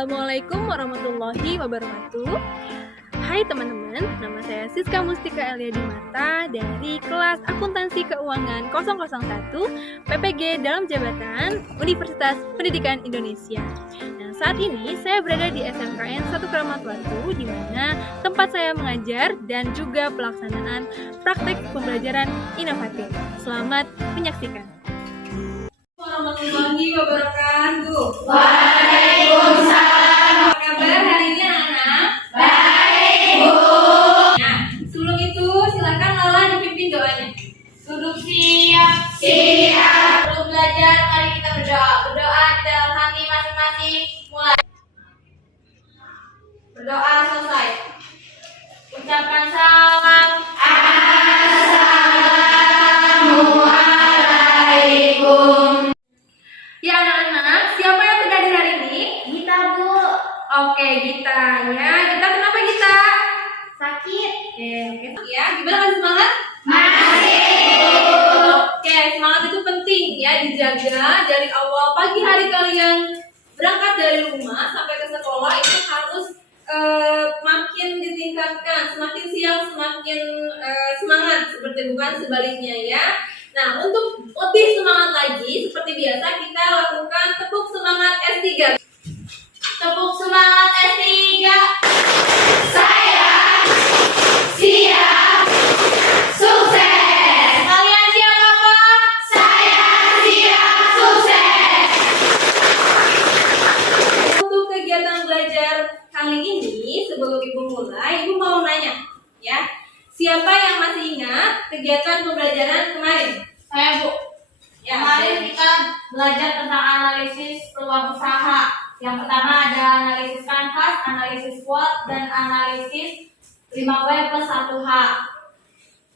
Assalamualaikum warahmatullahi wabarakatuh. Hai teman-teman, nama saya Siska Mustika Eliadimata dari kelas Akuntansi Keuangan 001 PPG dalam jabatan Universitas Pendidikan Indonesia. Nah, saat ini saya berada di SMKN 1 Kramat Watu, di mana tempat saya mengajar dan juga pelaksanaan praktek pembelajaran inovatif. Selamat menyaksikan. Warahmatullahi wabarakatuh. Waalaikumsalam. Apa kabar hari ini anak-anak? Baik, Bu. Nah, sebelum itu silakan Lala dipimpin doanya. Duduk siap. Siap. Belum belajar, mari kita berdoa. Berdoa di dalam hati masing-masing. Mulai. Berdoa selesai. Ucapkan salam. Assalamualaikum. Ya anak-anak, siapa yang sudah hadir hari ini? Gita, Bu. Oke, Gita ya. Gita kenapa Gita? Sakit. Oke, ya. Gimana masih semangat? Masih. Oke, semangat itu penting ya, dijaga dari awal pagi hari kalian berangkat dari rumah sampai ke sekolah itu harus makin ditingkatkan, semakin siang semakin semangat, seperti bukan sebaliknya ya. Nah, untuk lebih semangat lagi, seperti biasa kita lakukan tepuk semangat S3. Tepuk semangat S3. Saya siap sukses. Kalian siap apa? Saya siap sukses. Untuk kegiatan belajar kali ini, sebelum Ibu mulai, Ibu mau nanya ya. Siapa yang masih ingat kegiatan pembelajaran kemarin? Saya, Bu. Ya, Kemarin kita belajar tentang analisis peluang usaha. Yang pertama ada analisis kanvas, analisis SWOT, dan analisis 5W plus 1H.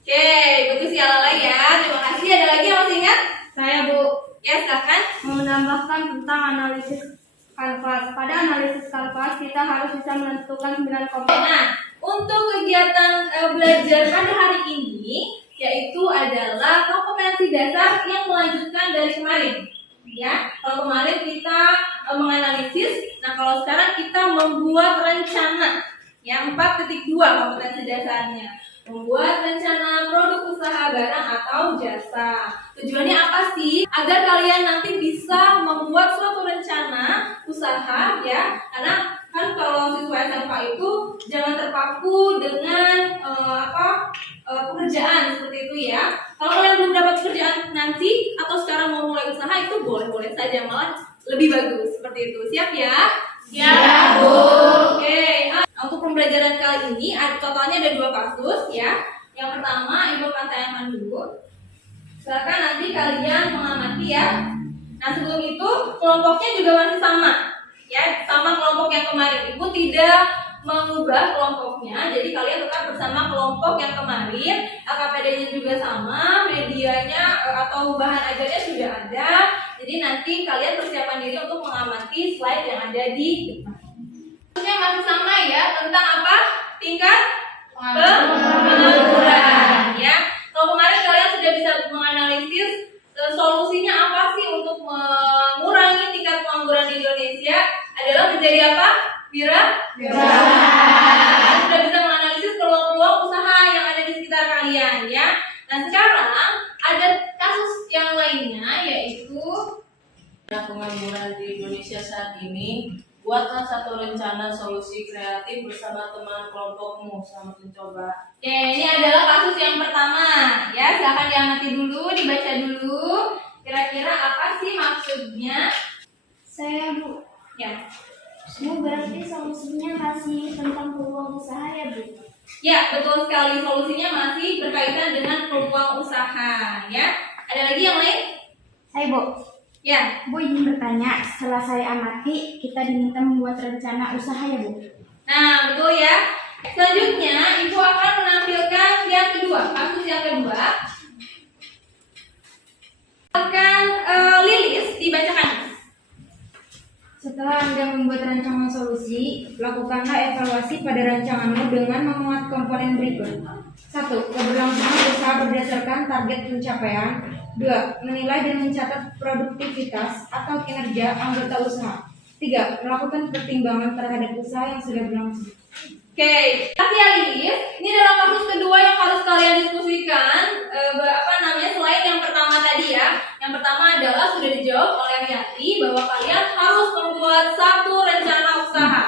Oke, bagus ya Lala ya. Terima kasih. Ada lagi yang masih ingat? Saya, Bu, Ya, silakan. menambahkan tentang analisis kanvas. Pada analisis kanvas kita harus bisa menentukan 9 komponen. Nah, untuk kegiatan belajar pada hari ini yaitu adalah kompetensi dasar yang melanjutkan dari kemarin. Ya, kalau kemarin kita menganalisis, nah kalau sekarang kita membuat rencana. Yang 4.2 kompetensi dasarnya. Membuat rencana produk usaha barang atau jasa. Tujuannya apa sih? Agar kalian nanti bisa membuat suatu rencana usaha ya. Karena kan kalau siswa SMK itu jangan terpaku dengan pekerjaan seperti itu ya. Kalau kalian belum dapat pekerjaan nanti atau sekarang mau mulai usaha itu boleh-boleh saja, malah lebih bagus seperti itu. Siap ya? Siap, Bu. Oke. Untuk pembelajaran kali ini totalnya ada 2 kasus ya. Yang pertama Ibu akan tayangkan dulu. Silakan nanti kalian mengamati ya. Nah, sebelum itu kelompoknya juga masih sama. Ya, sama kelompok yang kemarin. Ibu tidak mengubah kelompoknya, jadi kalian tetap bersama kelompok yang kemarin. LKPD-nya juga sama, medianya atau bahan ajarnya sudah ada. Jadi nanti kalian persiapkan diri untuk mengamati slide yang ada di depan. Kasusnya masih sama ya, tentang apa? Tingkat pengangguran ya. Kalau kemarin kalian sudah bisa menganalisis solusinya apa sih untuk mengurangi tingkat pengangguran di Indonesia adalah menjadi apa? Wira-usaha. Sudah bisa menganalisis peluang-peluang usaha yang ada di sekitar kalian ya. Nah, sekarang ada kasus yang lainnya yaitu pengangguran di Indonesia saat ini. Buatlah satu rencana solusi kreatif bersama teman kelompokmu. Selamat mencoba. Oke, ini adalah kasus yang pertama ya. Silahkan diamati dulu, dibaca dulu. Kira-kira apa sih maksudnya? Saya, Bu. Ya. Bu, berarti solusinya masih tentang peluang usaha ya, Bu? Ya, betul sekali. Solusinya masih berkaitan dengan peluang usaha ya. Ada lagi yang lain? Saya, Bu. Ya. Bu ingin bertanya, setelah saya amati, kita diminta membuat rencana usaha ya, Bu? Nah, betul ya. Selanjutnya, Ibu akan menampilkan yang kedua, kasus yang kedua. Akan Lilis dibacakan. Setelah Anda membuat rancangan solusi, lakukanlah evaluasi pada rancanganmu dengan memuat komponen berikut. 1. Keberlangsungan usaha berdasarkan target pencapaian. 2. Menilai dan mencatat produktivitas atau kinerja anggota usaha. 3. Melakukan pertimbangan terhadap usaha yang sudah berlangsung. Oke, kasih Alice. Ini dalam kasus kedua yang harus kalian diskusikan. Selain yang pertama tadi ya. Yang pertama adalah sudah dijawab oleh Riyati bahwa kalian harus membuat satu rencana usaha.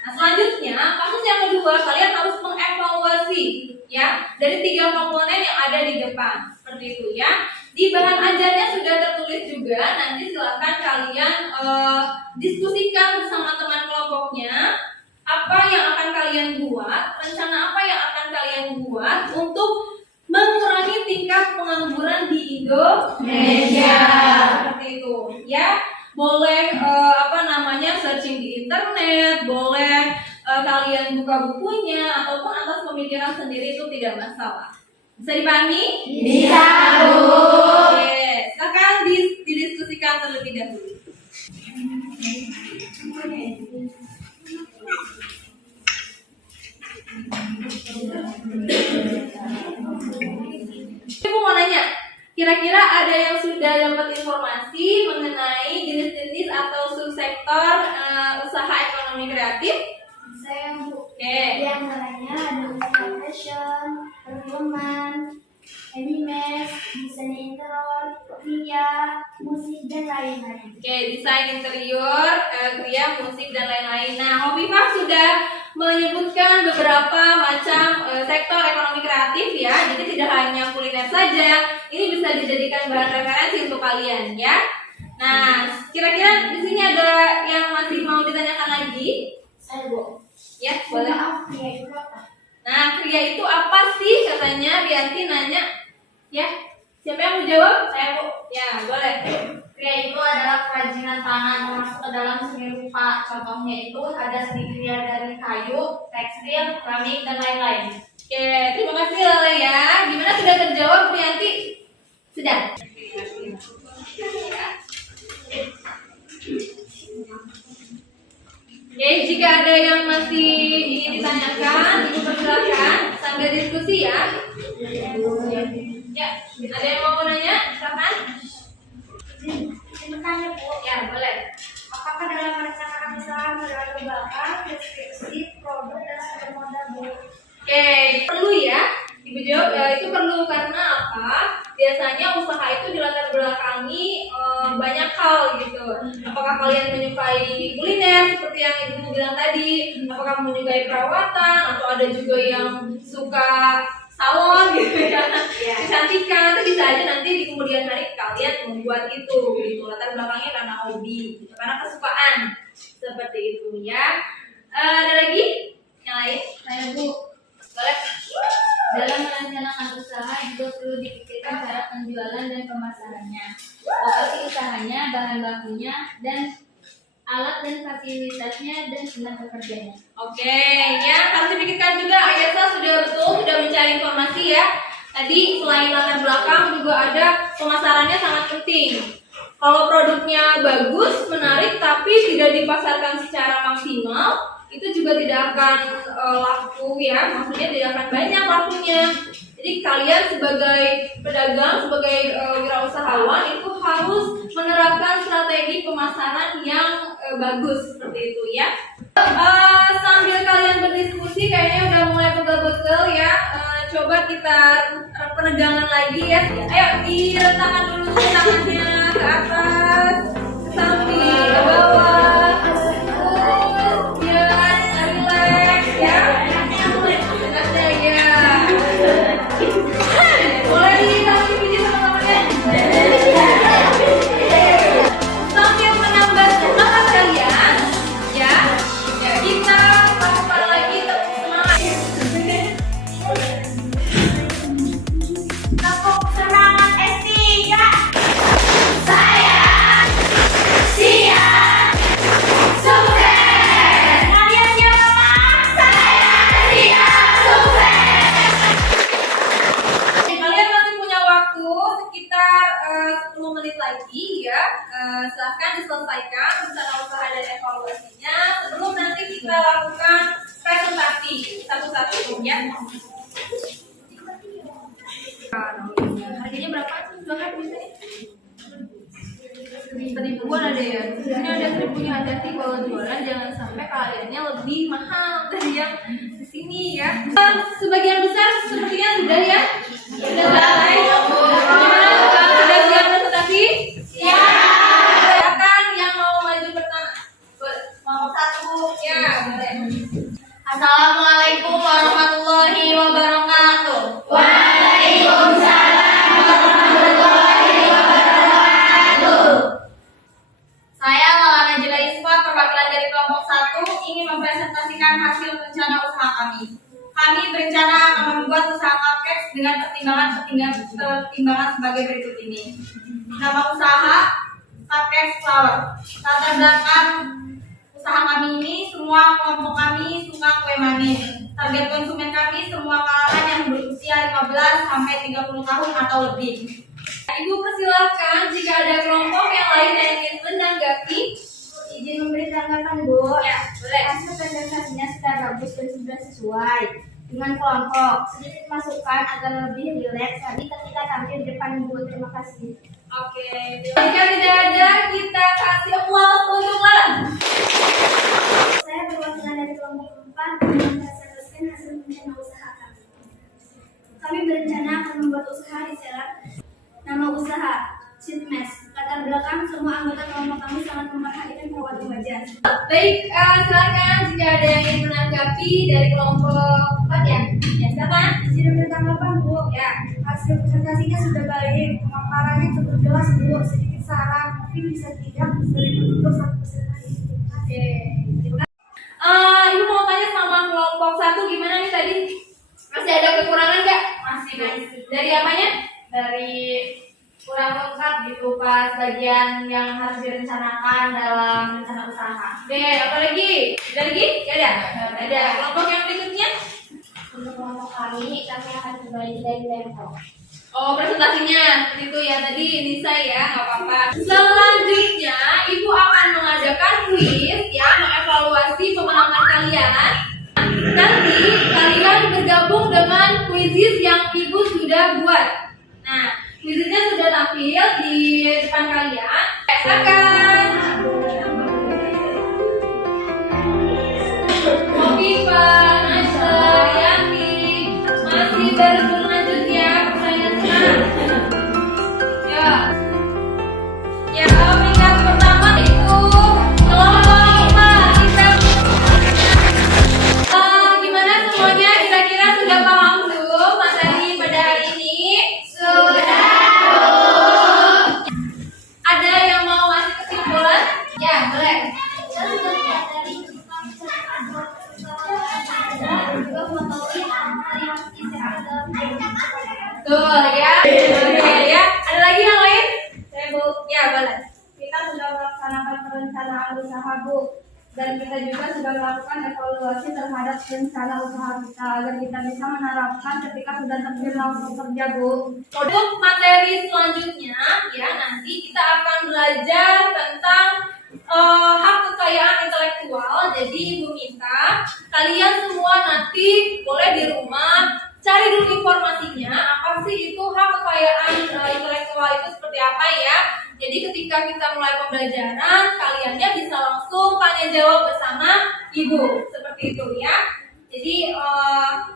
Nah, selanjutnya kasus yang kedua kalian harus mengevaluasi ya dari 3 komponen yang ada di depan. Seperti itu ya. Di bahan ajarnya sudah tertulis juga. Nanti silakan kalian diskusikan bersama teman kelompoknya. Apa yang akan kalian buat, rencana apa yang akan kalian buat untuk mengurangi tingkat pengangguran di Indonesia. Seperti itu, ya. Boleh searching di internet, boleh kalian buka bukunya ataupun atas pemikiran sendiri, itu tidak masalah. Bisa dipahami? Bisa, Bu. Oke, silakan didiskusikan terlebih dahulu. Ibu mau nanya, kira-kira ada yang sudah dapat informasi mengenai jenis-jenis atau subsektor usaha ekonomi kreatif? Saya, Bu. Oke. Di antaranya ada usaha fashion, perfilman, anime, desain interior, kria, musik, dan lain-lain. Oke, desain interior, kria, musik, dan lain-lain. Nah, Hovifah sudah menyebutkan beberapa macam sektor ekonomi kreatif ya. Jadi tidak hanya kuliner saja, ini bisa dijadikan bahan referensi untuk kalian ya. Nah, kira-kira di sini ada yang masih mau ditanyakan lagi? Saya, Bu. Ya, boleh. Maaf, kria itu apa? Nah, kria itu apa sih katanya? Rianti nanya. Ya, siapa yang mau jawab? Saya, Bu. Ya, boleh. Kria itu adalah kerajinan tangan termasuk ke dalam seni rupa. Contohnya itu ada seni kria dari kayu, tekstil, keramik, dan lain-lain. Oke, terima kasih Lale ya. Gimana, sudah terjawab Rianti? Sudah. Oke, jika ada yang masih ingin ditanyakan, Ibu persilakan sambil diskusi ya. Ya, ada yang mau nanya? Silakan. Bertanya, Bu. Ya, boleh. Apakah dalam merencanakan usaha melihat ke belakang, deskripsi, produk, dan sumber modal, Bu? Oke, perlu ya. Ibu jawab, itu perlu karena apa? Biasanya usaha itu dilatar belakangi banyak hal gitu. Apakah kalian menyukai kuliner seperti yang Ibu bilang tadi? Apakah menyukai perawatan? Atau ada juga yang suka salon gitu ya? Kecantikan, itu bisa aja nanti di kemudian hari kalian membuat itu gitu. Latar belakangnya karena hobi, gitu. Karena kesukaan. Seperti itu ya. Ada lagi? Yang lain? Saya, Bu, Boleh? dalam merencanakan usaha juga perlu dipikirkan cara penjualan dan pemasarannya, lokasi usahanya, bahan bakunya, dan alat dan fasilitasnya, dan tenaga kerjanya. Oke, ya harus dipikirkan juga. Ayasa sudah mencari informasi ya. Tadi selain latar belakang juga ada pemasarannya sangat penting. Kalau produknya bagus, menarik, tapi tidak dipasarkan secara maksimal, itu juga tidak akan laku ya. Maksudnya tidak akan banyak lakunya. Jadi kalian sebagai pedagang, sebagai wirausahawan itu harus menerapkan strategi pemasaran yang bagus seperti itu ya. Sambil kalian berdiskusi, kayaknya udah mulai pegel-pegel ya. Coba kita penegangan lagi ya. Ayo diletakkan dulu tangannya ke atas, ke samping, ke bawah. Ya, relax ya. Ya. Boleh dikasih pijat teman-temannya. Sambil menambah semangat kalian, ya. Ya, kita lakukan lagi semangat. Tepuk semangat S3. Saya siap sukses. Kalian jawab, saya siap sukses. Kalian masih punya waktu sekitar 10 menit lagi ya. Silahkan diselesaikan rencana usaha dan evaluasinya sebelum nanti kita lakukan presentasi satu-satu ya. Harganya berapa? Silahkan bisa. seribuan ada ya. Di sini ada seribunya, hati-hati kalau jualan jangan sampai kaliannya lebih mahal dari yang di sini ya. Sebagian besar sepertinya sudah ya. Sudah selesai. Gimana? Sudah siap presentasi? Siap. Silakan yang mau maju pertama. Nomor 1. Ya, boleh. Assalamualaikum warahmatullahi wabarakatuh. Saya Maulana Najila Isfa, perwakilan dari kelompok 1, ingin mempresentasikan hasil rencana usaha kami. Kami berencana akan membuat usaha cupcakes dengan pertimbangan sebagai berikut ini. Nama usaha Cupcakes Flower. Latar belakang usaha kami ini, semua kelompok kami suka kue manis. Target konsumen kami semua kalangan yang berusia 15 sampai 30 tahun atau lebih. Ibu persilakan jika ada kelompok yang lain yang ingin menanggapi. Izin memberi tanggapan, Bu. Ya, boleh. Hasil presentasinya sudah bagus dan sudah sesuai dengan kelompok. Sedikit masukan agar lebih rileks lagi ketika tampil di depan, Bu. Terima kasih. Oke, jika tidak ada, kita kasih applause untuk Lara. Saya perwakilan dari kelompok 4 mempresentasikan hasil rencana usaha kami. Kami berencana akan membuat usaha di Serang. Nama usaha Sitmes. Latar belakang semua anggota kelompok kami sangat memperhatikan perawatan wajah. Baik, silakan jika ada yang ingin menanggapi dari kelompok 4 ya. Ya, silakan. Izin memberi tanggapan, Bu. Ya. Hasil presentasinya sudah baik, pemaparannya cukup jelas, Bu. Sedikit saran, mungkin bisa tidak sering menutup 1% lagi. Oke. Ibu mau tanya sama kelompok 1 gimana nih tadi? Masih ada kekurangan nggak? Masih. Dari apanya? Dari kurang lengkap gitu pas bagian yang harus direncanakan dalam rencana usaha. Oke, apa lagi? Ada lagi? Gak ada? Ada. Kelompok yang berikutnya? Untuk kelompok kami akan kembali dari Depok. Oh, presentasinya seperti itu ya tadi Nisa ya, nggak apa-apa. Selanjutnya, Ibu akan mengadakan kuis ya, mengevaluasi pemahaman kalian. Nanti kalian bergabung dengan kuisis yang Ibu sudah buat. Nah, kuisisnya sudah tampil di depan kalian. Silakan. Kofifa, Nasr, Yanti, masih berlanjut ya pertanyaan sekarang. Ya, peringkat pertama itu kelompok 5. Gimana semuanya? Kira-kira sudah paham belum materi pada hari ini? Sudah. Ada yang mau ngasih kesimpulan? Ya, boleh. Tuh ya. Oke ya. Ada lagi yang lain? Saya, Bu. Ya, boleh. Kita sudah melaksanakan perencanaan usaha, Bu. Dan kita juga sudah melakukan evaluasi terhadap rencana usaha kita agar kita bisa menerapkan ketika sudah terjun langsung kerja, Bu. Untuk materi selanjutnya ya nanti kita akan belajar tentang hak kekayaan intelektual. Jadi Ibu minta kalian semua nanti boleh di rumah cari dulu informasinya apa sih itu hak kekayaan intelektual itu seperti apa ya. Jadi ketika kita mulai pembelajaran kaliannya bisa langsung tanya jawab bersama Ibu seperti itu ya. Jadi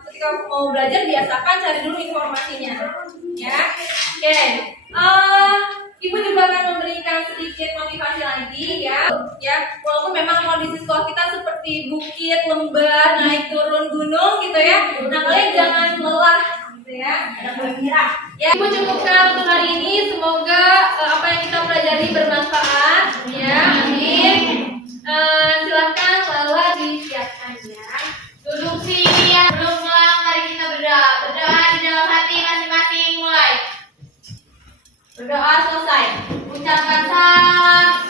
ketika mau belajar biasakan cari dulu informasinya ya. Oke. Ibu juga akan memberikan sedikit motivasi lagi ya. Walaupun memang kondisi sekolah kita seperti bukit, lembah, naik turun gunung gitu ya. Nah, kalian jangan lelah gitu ya. Ya, Ibu cukupkan untuk hari ini. Semoga apa yang kita pelajari bermanfaat ya. Amin. Silakan Lala disiapkan ya. Duduk siap. Belum mulai, mari kita berdoa. Berdoa di dalam hati masing-masing mulai. Berdoa selesai. Ucapkan salam.